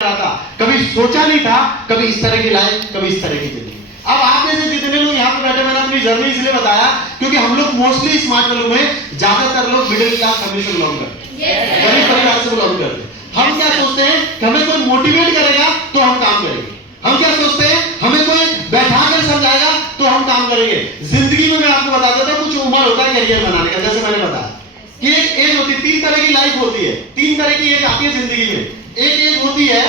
था, कभी सोचा नहीं था, कभी इस तरह की लाइफ, कभी इस तरह की जिंदगी। अब आप जैसे जितने लोग यहाँ पे बैठे, मैंने अपनी जर्नी इसलिए बताया क्योंकि हम लोग मोस्टली स्मार्ट वालों में ज्यादातर लोग मिडिल क्लास फैमिली से बिलोंग करते हैं, गरीब परिवार से बिलोंग करते हैं। हम क्या सोचते हैं कि हमें कोई मोटिवेट करेगा तो हम काम करेंगे। हम क्या सोचते हैं, हमें कोई बैठा कर समझाएगा तो हम काम करेंगे। जिंदगी में मैं आपको बता देता हूँ, कुछ उम्र होता है करियर बनाने का। जैसे मैंने बताया कि एक एज होती है, 3 तरह की लाइफ होती है, 3 तरह की एज आती है जिंदगी में। एक एज होती है,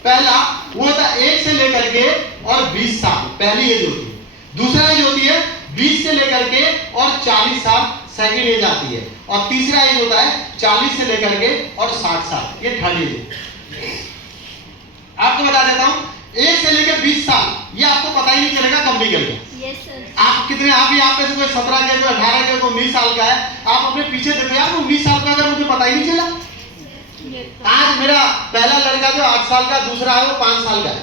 पहला वो होता है 1 से लेकर के और 20 साल, पहली एज होती है। दूसरा एज होती है 20 से लेकर के और 40 साल, सेकंड एज आती है। और तीसरा एज होता है 40 से लेकर के और 60 साल, ये थर्ड एज है। आपको बता देता हूं, 1 से लेकर 20 साल, ये आपको पता ही नहीं चलेगा कब निकल गया। आप कितने, आप में से कोई 17 के, कोई 18 के, कोई 19 साल का है, आप अपने पीछे देखो यार, 19 साल का अगर मुझे पता ही नहीं चला। आज मेरा पहला लड़का जो 8 साल का, दूसरा है वो 5 साल का है।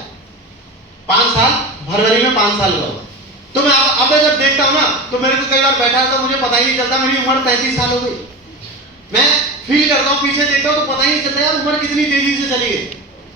5 साल, फरवरी में 5 साल का हुआ। तो मैं अब जब देखता हूं ना, तो मेरे को कई बार बैठा था, मुझे पता ही नहीं चलता मेरी उम्र 35 साल हो गई। मैं फील करता हूं, पीछे देखता हूं तो पता ही नहीं चलता यार उम्र कितनी तेजी से चली गई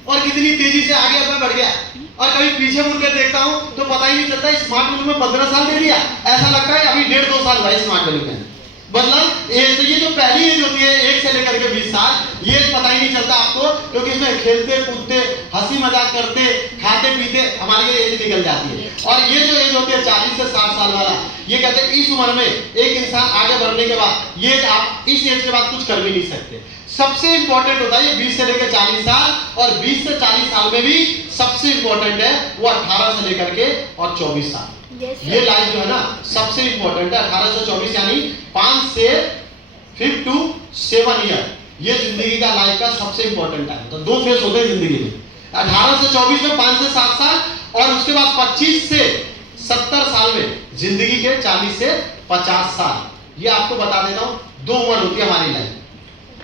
और कितनी तेजी से आगे अब बढ़ गया। और कभी पीछे मुड़ के देखता हूं तो पता ही नहीं चलता स्मार्ट वैल्यू में 15 साल दे दिया, ऐसा लगता है अभी 1.5-2 साल भाई स्मार्ट वैल्यू में। मतलब ये जो पहली एज होती है 1 से लेकर के 20 साल, ये पता ही नहीं चलता आपको, क्योंकि इसमें खेलते कूदते, हंसी मजाक करते, खाते पीते हमारी ये एज निकल जाती है। और ये जो एज होती है 40 से 60 साल वाला, ये कहते हैं इस उम्र में एक इंसान आगे बढ़ने के बाद, ये आप इस एज के बाद कुछ कर भी नहीं सकते। सबसे इंपॉर्टेंट होता है ये 20 से लेकर 40 साल, और 20 से 40 साल में भी सबसे इंपॉर्टेंट है वो 18 से लेकर के और 24 साल। ये लाइफ जो है ना सबसे इंपॉर्टेंट है, 18 से 24, यानी 5 से 5 to 7 ईयर, ये जिंदगी का लाइफ का सबसे इंपॉर्टेंट टाइम। तो 2 फेज होते हैं जिंदगी में, 18 से 24 में 5 से 7 साल, और उसके बाद 25 से 70 साल में जिंदगी के 40 से 50 साल। ये आपको बता देता हूं, 2 उम्र होती है हमारी लाइफ।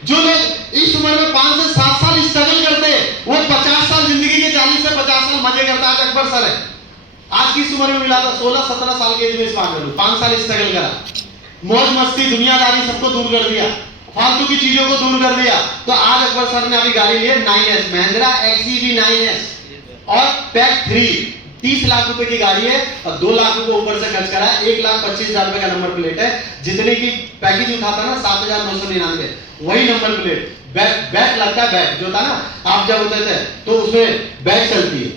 जो लोग इस उम्र में 5 से 7 साल स्ट्रगल करते हैं, वो 50 साल जिंदगी के 40 से 50 साल मजे करता है। आज अकबर सर है, आज किस उम्र में मिला था? 16-17 साल के एज में स्मार्ट वैल्यू, 5 साल स्ट्रगल करा, मौज मस्ती दुनियादारी सबको दूर कर दिया, फालतू की चीजों को दूर कर दिया। तो आज अकबर सर ने अभी गाड़ी ली है 9S, महिंद्रा XEV 9S, और पैक 3, 30 लाख रुपए की गाड़ी है, और 2 लाख रुपए ऊपर से खर्च करा है। 1,25,000 रुपए का नंबर प्लेट है। जितने की पैकेज उठाता ना 7,999, वही नंबर प्लेट। बैक लगता है, बैक जो था ना, आप जब होते थे तो उसमें बैक चलती है।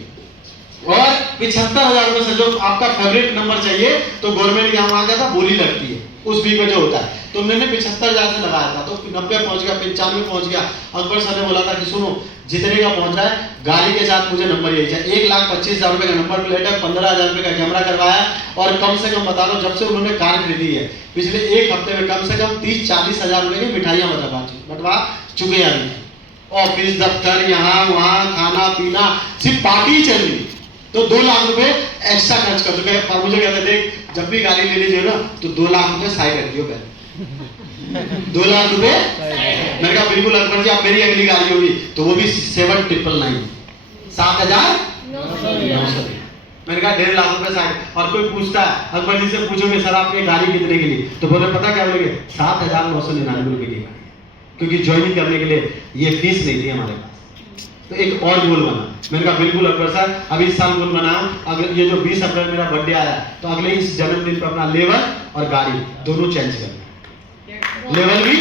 और 75,000 रुपए से जो आपका फेवरेट नंबर चाहिए तो गवर्नमेंट यहाँ वहां क्या था, बोली लगती है उस बीच में जो होता है, तो मैंने 75,000 से लगाया था, तो 90 पहुंच गया, 95 पहुंच गया। अकबर सर ने बोला था कि सुनो, जितने का पहुंच रहा है गाड़ी के साथ मुझे नंबर यही चाहिए। 1,25,000 रुपए का नंबर प्लेट है, 15,000 रुपए का कैमरा करवाया, और कम से कम बता रहा हूं, जब से उन्होंने कार खरीदी है पिछले 1 हफ्ते में कम से कम 30-40 हजार रुपए की मिठाइयां बटवा चुके हैं। ऑफिस, दफ्तर, यहाँ वहां खाना पीना, सिर्फ पार्टी चल रही, तो 2 लाख रुपए एक्स्ट्रा खर्च कर चुके हैं। और मुझे कहते देख, जब भी गाड़ी ले लीजिए ना तो 2 लाख रुपए साइड रखियो पहले। 2 लाख रुपए, मैंने कहा बिल्कुल अकबर जी, आप मेरी अगली गाड़ी होगी तो वो भी 7,999, 7,900। मैंने कहा 1.5 लाख रुपए साइड। और कोई पूछता है, अकबर जी से पूछोगे सर आपकी गाड़ी कितने की ली, तो बोले पता क्या बोलेंगे, 7,999 रुपए की गाड़ी, क्योंकि ज्वाइनिंग करने के लिए ये फीस नहीं थी हमारे पास। तो एक और गोल बना। मैंने कहा बिल्कुल अकबर सर, अभी इस साल गोल बना, अगर ये जो 20 अप्रैल मेरा बर्थडे आया तो अगले इस जन्मदिन पर अपना लेवल और गाड़ी दोनों चेंज करना, लेवल भी।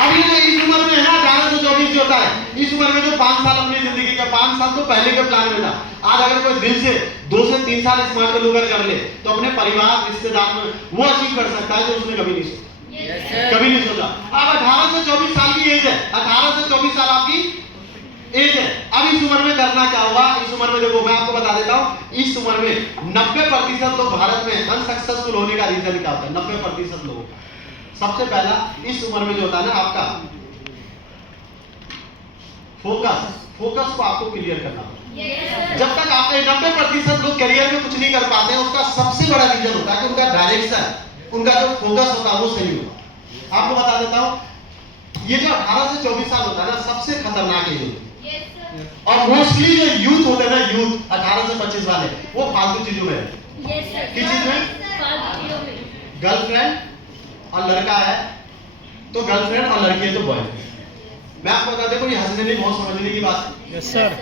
अब ये इस उम्र में है ना 18 से 24 जो होता है, इस उम्र में जो 5 साल अपनी जिंदगी का, 5 साल तो पहले के प्लान में था। आज अगर कोई दिल से 2 से 3 साल स्मार्ट वैल्यू कर ले तो अपने परिवार रिश्तेदार में वो अचीव कर सकता है जो उसने कभी नहीं सोचा। कभी नहीं सोचा। अब 18 से 24 साल की एज है, 18 से 24 साल आपकी एज है। अब इस उम्र में करना क्या हुआ? इस उम्र में देखो, मैं आपको बता देता हूं, इस उम्र में 90% लोग भारत में अनसक्सेसफुल होने का रीजन क्या होता है? 90% लोगों का सबसे पहला इस उम्र में जो होता है ना, आपका फोकस को आपको क्लियर करना होगा। जब तक आपके 90% लोग करियर में कुछ नहीं कर पाते हैं, उसका सबसे बड़ा रीजन होता है कि उनका डायरेक्शन, उनका जो फोकस होता है वो सही होगा। आपको बता देता हूं, ये जो 18 से 24 साल होता है ना, सबसे खतरनाक एज होती है। और मोस्टली जो यूथ होते हैं ना, यूथ 18 से 25 वाले, वो फालतू चीजों में है। किस चीज में? गर्लफ्रेंड, और लड़का है तो गर्लफ्रेंड और लड़की है तो बॉयफ्रेंड। मैं आपको बता दें, कोई हंसने नहीं, बहुत समझने की बात है। Yes sir.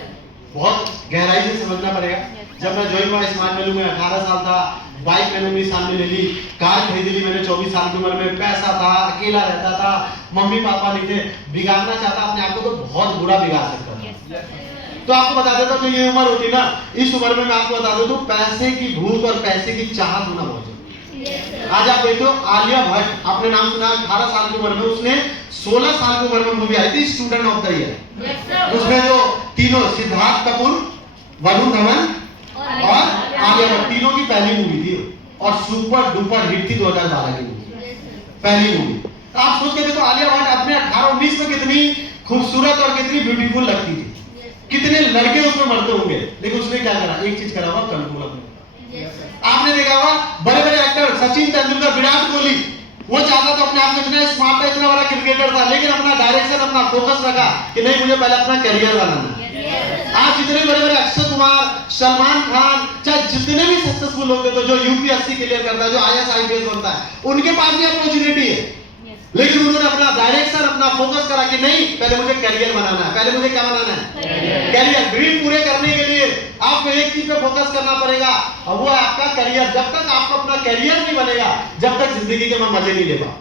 बहुत गहराई से समझना पड़ेगा। जब मैं ज्वाइन हुआ स्मार्ट वैल्यू में 18 साल था, बाइक मैंने 19 साल में ले ली, कार खरीद ली मैंने 24 साल की उम्र में, पैसा था, अकेला रहता था, मम्मी पापा नहीं थे, बिगाड़ना चाहता अपने आप को तो बहुत बुरा बिगाड़ सकता था। तो आपको बता देता, तो ये उम्र होती ना, इस उम्र में मैं आपको बता दूं तो पैसे की भूख और पैसे की चाहत होना बहुत जरूरी है। आज आप देखो आलिया भट्ट, आपने नाम सुना, 18 साल की उम्र में उसने 16 साल की उम्र में मूवी आई थी स्टूडेंट ऑफ द ईयर। उसमें जो तीनों सिद्धार्थ कपूर, वरुण धवन और आलिया भट्ट, तीनों की पहली मूवी थी और सुपर डुपर हिट थी 2012 की मूवी, पहली मूवी। तो आप सोच के देखो आलिया भट्ट अपने 18-19 में कितनी खूबसूरत और कितनी ब्यूटीफुल लगती थी, कितने लड़के उसमें मरते होंगे, लेकिन उसने क्या करा, एक चीज करा हुआ, कंट्रोल अपने। आपने देखा होगा बड़े बड़े एक्टर सचिन तेंदुलकर, विराट कोहली, वो चाहता था अपने आप में इतना स्मार्ट था, इतना बड़ा क्रिकेटर था, लेकिन अपना डायरेक्शन, अपना फोकस रखा कि नहीं मुझे पहले अपना करियर बनाना है। आज जितने बड़े बड़े अक्षय कुमार, सलमान खान, चाहे जितने भी सक्सेसफुल लोग थे, तो जो यूपीएससी क्लियर करता है, जो आईएएस आईपीएस बनता है, उनके पास भी अपॉर्चुनिटी है, लेकिन उन्होंने अपना डायरेक्शन, अपना फोकस करा कि नहीं पहले मुझे करियर बनाना है। पहले मुझे क्या बनाना है? करियर। ड्रीम पूरे करने के लिए आपको एक चीज पे फोकस करना पड़ेगा और वो है आपका करियर। जब तक आपको अपना करियर नहीं बनेगा, जब तक जिंदगी के मैं मजे नहीं ले पाऊं।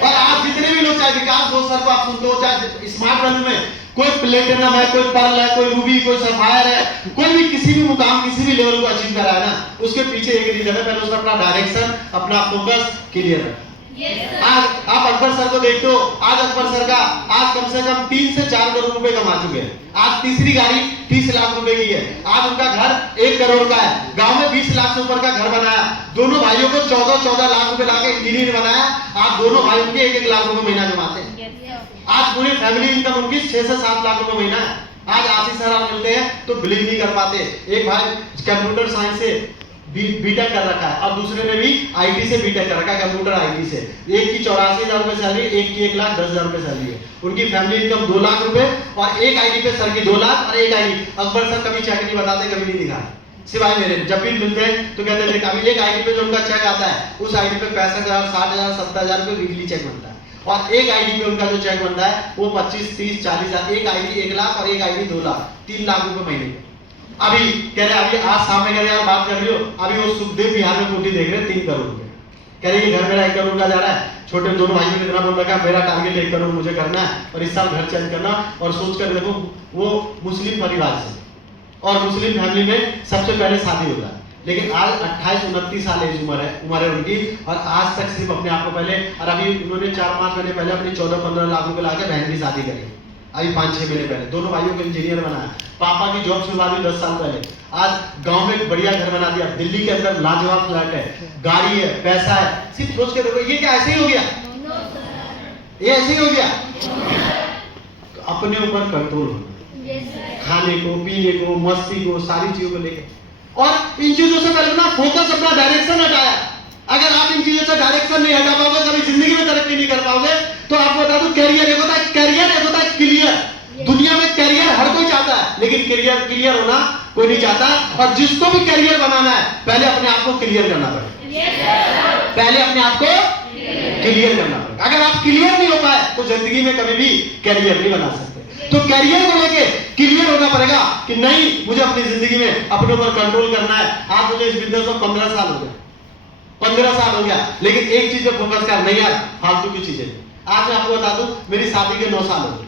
और आप जितने भी लोग, चाहे विकास घोष सर को आप सुनते हो, चाहे स्मार्ट वैल्यू में कोई प्लेटिनम है, कोई पर्ल है, कोई रूबी, कोई सफायर है, कोई भी किसी भी मुकाम, किसी भी लेवल को अचीव करा है ना, उसके पीछे एक रीजन है, पहले उसका अपना डायरेक्शन, अपना फोकस क्लियर रखा। आज आप अकबर सर को देखते हो, आज अकबर सर का आज कम से कम 3 से 4 करोड़ रुपए कमा चुके हैं। आज तीसरी गाड़ी 30 लाख रुपए की है। आज उनका घर 1 करोड़ का है। गांव में 20 लाख से ऊपर का घर बनाया। दोनों भाइयों को 14-14 लाख रुपए लाके इंजीनियर बनाया। आज दोनों भाई उनके 1-1 लाख रुपए महीना कमाते हैं। आज पूरी फैमिली इनकम उनकी 6 से 7 लाख रुपए महीना है। आज आशीष सर आप मिलते हैं तो बिलीव नहीं कर पाते। एक भाई कंप्यूटर साइंस से बीटेक कर रखा है और दूसरे ने भी आईटी से बीटेक कर रखा है, कंप्यूटर आईटी से। एक की 84,000 रुपए सैलरी, एक की 1,10,000 रुपए सैलरी है। उनकी फैमिली इनकम 2 लाख रुपए और एक आईडी पे सर की 2 लाख और एक आईडी। अकबर सर कभी चेक नहीं बताते, कभी नहीं दिखाते, सिवाय मेरे। जब भी मिलते हैं तो कहते हैं कभी एक आईडी पे जो उनका चेक आता है, उस आईडी पे 65,000, 60,000, 70,000 रुपए वीकली चेक बनता है। और एक आईडी पे उनका जो चेक बनता है वो 25, 30, 40,000। एक आईडी 1 लाख और एक आईडी 2 लाख, 3 लाख रुपए महीने पे। अभी कह रहे अभी आज सामने कह रहे यार बात कर रही हो, अभी वो सुखदेव बिहार में कोठी देख रहे हैं 3 करोड़ रुपए। कह रहे ये घर मेरा 1 करोड़ का जा रहा है। छोटे दोनों भाइयों ने कितना बोल रखा है, मेरा टारगेट 1 करोड़ मुझे करना है और इस साल घर चेंज करना। और सोच कर देखो वो मुस्लिम परिवार से और मुस्लिम फैमिली में सबसे पहले शादी होता है, लेकिन आज 28-29 साल एज उम्र है उनकी और आज तक सिर्फ अपने आप को पहले। और अभी उन्होंने 4-5 महीने पहले अपनी 14-15 लाख रुपए लाके बहन की शादी करी। अभी 5-6 महीने पहले दोनों भाइयों को इंजीनियर बनाया। पापा की जॉब शुरू हुई 10 साल पहले। आज गांव में बढ़िया घर बना दिया। दिल्ली के अंदर लाजवाब फ्लैट है, गाड़ी है, पैसा है। सिर्फ सोच के देखो ये क्या ऐसे ही हो गया? ये ऐसे ही हो गया? अपने ऊपर कंट्रोल होना, खाने को, पीने को, मस्ती को, सारी चीजों को लेकर। और इन चीजों से पहले अपना फोकस, अपना डायरेक्शन हटाया। अगर आप इन चीजों से डायरेक्शन नहीं हटा पाओगे, कभी जिंदगी में तरक्की नहीं कर पाओगे। तो आपको बता दूं, कैरियर एक होता है, कैरियर एक होता है क्लियर। दुनिया में कैरियर हर कोई चाहता है, लेकिन कैरियर क्लियर होना कोई नहीं चाहता। और जिसको भी कैरियर बनाना है, पहले अपने आप को क्लियर करना पड़ेगा। पहले अपने आप को क्लियर करना पड़ेगा। अगर आप क्लियर नहीं हो पाए तो जिंदगी में कभी भी कैरियर नहीं बना सकते। तो कैरियर को लेके क्लियर होना पड़ेगा कि नहीं मुझे अपनी जिंदगी में अपने ऊपर कंट्रोल करना है। आज मुझे इस बिजनेस में 15 साल हो गया, 15 साल हो गया, लेकिन एक चीज पे फोकस कर, नहीं यार फालतू की चीजें। आज मैं आपको बता दूं, मेरी शादी के 9 साल हो गए।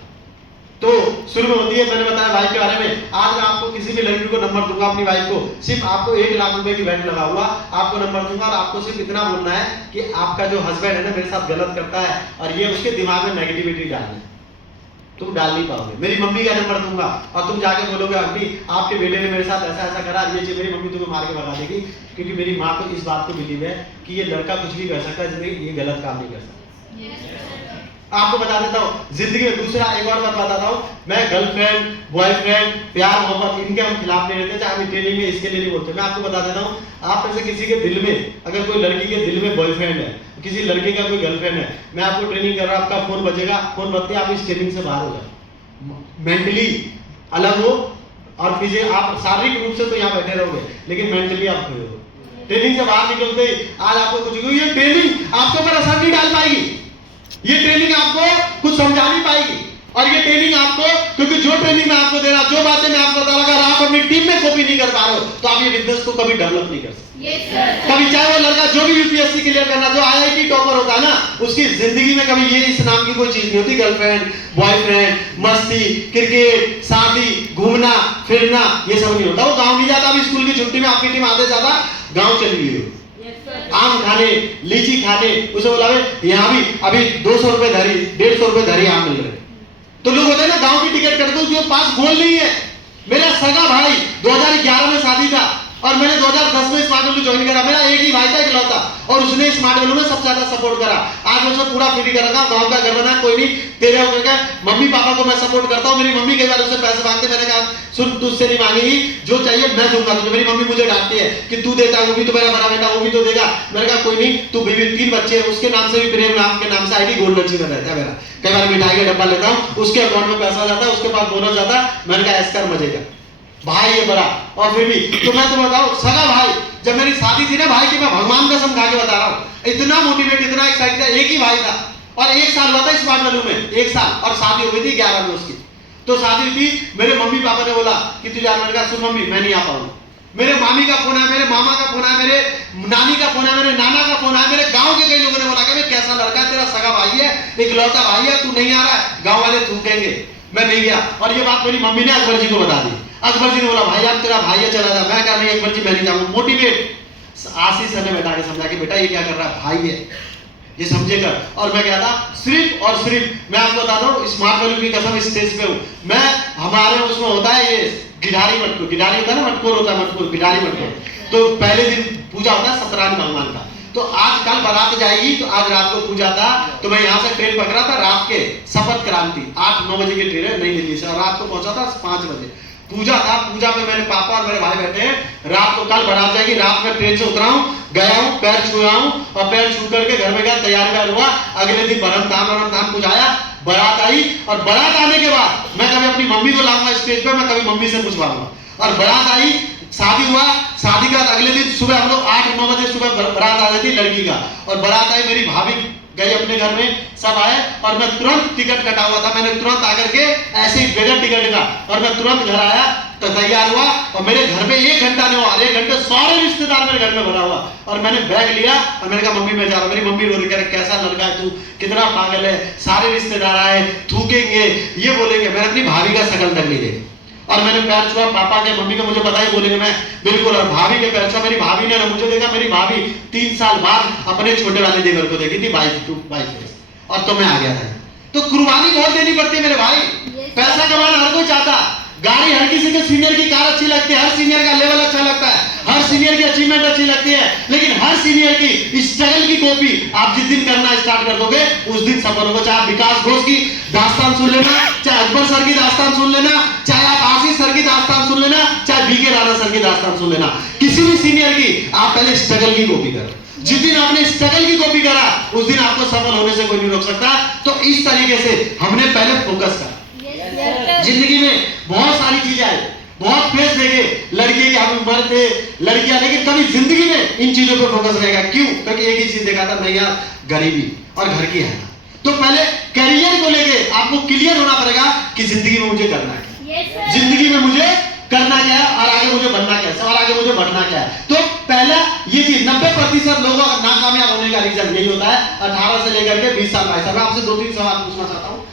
तो शुरू में होती है, मैंने बताया वाइफ के बारे में। आज मैं आपको किसी भी लड़की को नंबर दूंगा अपनी वाइफ को, सिर्फ आपको 1 लाख रुपए की वैल्यू लगा हुआ आपको नंबर दूंगा और आपको सिर्फ इतना बोलना है कि आपका जो हस्बैंड है ना मेरे साथ गलत करता है और ये उसके दिमाग में नेगेटिविटी डालना है। तुम डाल नहीं पाओगे। मेरी मम्मी का नंबर दूंगा और तुम जाके बोलोगे आंटी आपके बेटे ने मेरे साथ ऐसा ऐसा करा, ये चीज, मेरी मम्मी तुम्हें मार के भगा देगी। क्योंकि मेरी माँ को इस बात को बिलीव है कि ये लड़का कुछ भी कर सकता है जिंदगी, ये गलत काम नहीं कर सकता। आपको बता देता हूँ जिंदगी में दूसरा एक और बात बताता हूँ, मैं गर्लफ्रेंड, बॉयफ्रेंड, प्यार मोहब्बत इनके हम खिलाफ नहीं रहते, चाहे हम ट्रेनिंग में इसके लिए नहीं बोलते। मैं आपको बता देता हूँ, आप में से किसी के दिल में, अगर कोई लड़की के दिल में बॉयफ्रेंड है, किसी लड़के का कोई गर्लफ्रेंड है, मैं आपको ट्रेनिंग कर रहा हूँ, आपका फोन बजेगा, फोन बजते आप इस ट्रेनिंग से बाहर हो जाए, मेंटली अलग हो और फिजिकली आप शारीरिक रूप से तो यहाँ बैठे रहोगे, लेकिन मेंटली आप खोए हो। ट्रेनिंग से बाहर निकलते ही आज आपको कुछ, ये ट्रेनिंग आपके ऊपर असर नहीं डाल पाएगी, ये ट्रेनिंग आपको कुछ समझा नहीं पाएगी। और ये ट्रेनिंग आपको, क्योंकि जो ट्रेनिंग मैं आपको दे रहा, जो बातें मैं आपको बता रहा, अगर आप अपनी टीम में कॉपी नहीं कर पा रहे हो तो आप ये बिजनेस को कभी डेवलप नहीं कर सकते। कभी चाहे वो लड़का जो भी यूपीएससी क्लियर करना, जो आईआईटी टॉपर होता है ना, उसकी जिंदगी में कभी ये इस नाम की कोई चीज नहीं होती, गर्लफ्रेंड, बॉयफ्रेंड, मस्ती, क्रिकेट, शादी, घूमना फिरना, ये सब नहीं होता। वो गाँव नहीं जाता। अभी स्कूल की छुट्टी में आपकी टीम आते जाता गाँव चली गई हो, आम खाने, लीची खाने, उसे बोला यहाँ भी अभी 200 रुपए धरी, 150 रुपए धरी आम मिल रहे। तो लोग होते हैं ना गांव की टिकट करते, उसके पास गोल नहीं है। मेरा सगा भाई 2011 में शादी था और मैंने 2010 में स्मार्ट वैल्यू ज्वाइन करा। मेरा एक ही भाई था इकलौता, और उसने स्मार्ट वैल्यू में सबसे ज्यादा सपोर्ट करा। आज मैं उसको पूरा फ्री कर रखा, गांव का घर बना, कोई नहीं तेरे होकर का मम्मी पापा को मैं सपोर्ट करता हूँ। मेरी मम्मी कई बार उससे पैसे मांगते, मैंने कहा सुन तुझसे नहीं मांगेगी, जो चाहिए मैं दूंगा तुझे। मेरी मम्मी मुझे डांटती है कि तू देता है, वो भी तो मेरा बड़ा बेटा, वो भी तो देगा। मैंने कहा कोई नहीं, तू बीवी 3 बच्चे, उसके नाम से भी प्रेम नाम के नाम से आईडी गोल्ड लक्ष्मी में रहता है मेरा। कई बार मिठाई का डब्बा लेता हूँ, उसके अकाउंट में पैसा जाता है, उसके पास बोनस जाता है। मैंने कहा ऐसा कर मजे का भाई है बड़ा। और फिर भी तो मैं तुम्हें बताऊं, सगा भाई, जब मेरी शादी थी ना भाई की, मैं भगवान कसम खा के बता रहा हूँ, इतना मोटिवेट, इतना एक्साइटेड था। एक ही भाई था और 1 साल हुआ था स्मार्ट वैल्यू में, 1 साल, और शादी हो गई थी 11 में उसकी। तो शादी थी, मेरे मम्मी पापा ने बोला कि तुझे, मैंने कहा सुन मम्मी मैं नहीं आ पाऊंगा। मेरे मामी का फोन है, मेरे मामा का फोन है, मेरे नानी का फोन है, मेरे नाना का फोन है, मेरे गांव के कई लोगों ने बोला कि कैसा लड़का है, तेरा सगा भाई है, इकलौता भाई है, तू नहीं आ रहा है, गांव वाले थूकेंगे। मैं नहीं गया, और ये बात मेरी मम्मी ने अकबर जी को बता दी। अकबर जी ने बोला भाई यार तेरा भाई है, चला जा। मैं कहा नहीं अकबर जी मैं नहीं जाऊंगा। मोटिवेट आशीष सर ने बैठा के समझा कि बेटा ये क्या कर रहा है, भाई है, ये समझेगा। और मैं क्या था, सिर्फ और सिर्फ मैं आपको बता दूं, स्मार्ट वैल्यू की कसम स्टेज पे हूं मैं। हमारे उसमें होता है ये गिडारी मटकोर, गिडारी होता है ना, मटकोर होता है, मटकोर गिडारी मटकोर। तो पहले दिन पूजा होता है सत्यनारायण भगवान का। तो आज कल बारात जाएगी, तो आज रात को पूजा था, तो मैं यहाँ से ट्रेन पकड़ा था रात के, शपथ क्रांति 8-9 बजे की ट्रेन है नई दिल्ली से, और रात को पहुंचा था 5 बजे। पूजा था, पूजा में मेरे पापा और मेरे भाई बैठे हैं। रात को कल बारात जाएगी, रात में ट्रेन से उतरा हूँ, गया हूँ, पैर छुआ हूँ, और पैर छू करके घर में गया, तैयार व्यार हुआ। अगले दिन बरमधाम कुछ आया, बारात आई, और बारात आने के बाद मैं कभी अपनी मम्मी को लाऊंगा स्टेज पे, मैं कभी मम्मी से पूछवाऊंगा। और बारात आई, शादी हुआ, शादी के बाद अगले दिन सुबह हम लोग 8-9 बजे सुबह बारात आ जाती लड़की का, और बारात आई, मेरी भाभी गई अपने घर में, सब आए, और मैं तुरंत टिकट कटा हुआ था, मैंने तुरंत आकर के ऐसे ही बगैर टिकट का, और मैं तुरंत घर आया, तो तैयार हुआ, और मेरे घर में 1 घंटा नहीं हुआ, 1 घंटे सारे रिश्तेदार मेरे घर में भरा हुआ। और मैंने बैग लिया और मैंने कहा मम्मी मैं जा रहा हूं। मेरी मम्मी रो रही, कह रही कैसा लड़का है तू, कितना पागल है, सारे रिश्तेदार आए, थूकेंगे, ये बोलेंगे। मैंने अपनी भाभी का शकल तक नहीं देखी, और मैंने पैर छुआ पापा के, मम्मी को मुझे पता ही बोलेंगे मैं बिल्कुल, और भाभी के पैर छुआ, मेरी भाभी ने मुझे देखा। मेरी भाभी 3 साल बाद अपने छोटे वाले देवर को देखी थी, 22 और तो मैं आ गया था। तो कुर्बानी बहुत देनी पड़ती है मेरे भाई। पैसा कमाना हर कोई चाहता, गाड़ी हर किसी के, सीनियर की कार अच्छी लगती है, हर सीनियर का लेवल अच्छा लगता है, हर सीनियर की अचीवमेंट अच्छी लगती है, लेकिन हर सीनियर की स्ट्रगल की कॉपी आप जिस दिन करना स्टार्ट कर दोगे उस दिन सफल होगा। चाहे आप विकास घोष की दास्तान सुन लेना, चाहे अकबर सर की दास्तान सुन लेना, चाहे आप आशीष सर की दास्तान सुन लेना, चाहे बीके राणा सर की दास्तान सुन लेना, किसी भी सीनियर की आप पहले स्ट्रगल की कॉपी करो। जिस दिन आपने स्ट्रगल की कॉपी करा उस दिन आपको सफल होने से कोई नहीं रोक सकता। तो इस तरीके से हमने पहले फोकस करा। जिंदगी में बहुत सारी चीजें आई, बहुत फेस देखे, लड़के हम उम्र थे, लड़कियां, लेकिन कभी जिंदगी में इन चीजों पर फोकस रहेगा। क्यों? क्योंकि एक ही चीज देखा था, नहीं यार गरीबी और घर की है। तो पहले करियर को लेके आपको क्लियर होना पड़ेगा कि जिंदगी में मुझे करना है, जिंदगी में मुझे करना क्या है, और आगे मुझे बनना क्या है, और आगे मुझे बढ़ना क्या है। तो पहला ये चीज 90% लोगों का नाकामयाब होने का रीजन यही होता है 18 से लेकर के 20 साल 22 साल। मैं आपसे 2-3 सवाल पूछना चाहता हूँ।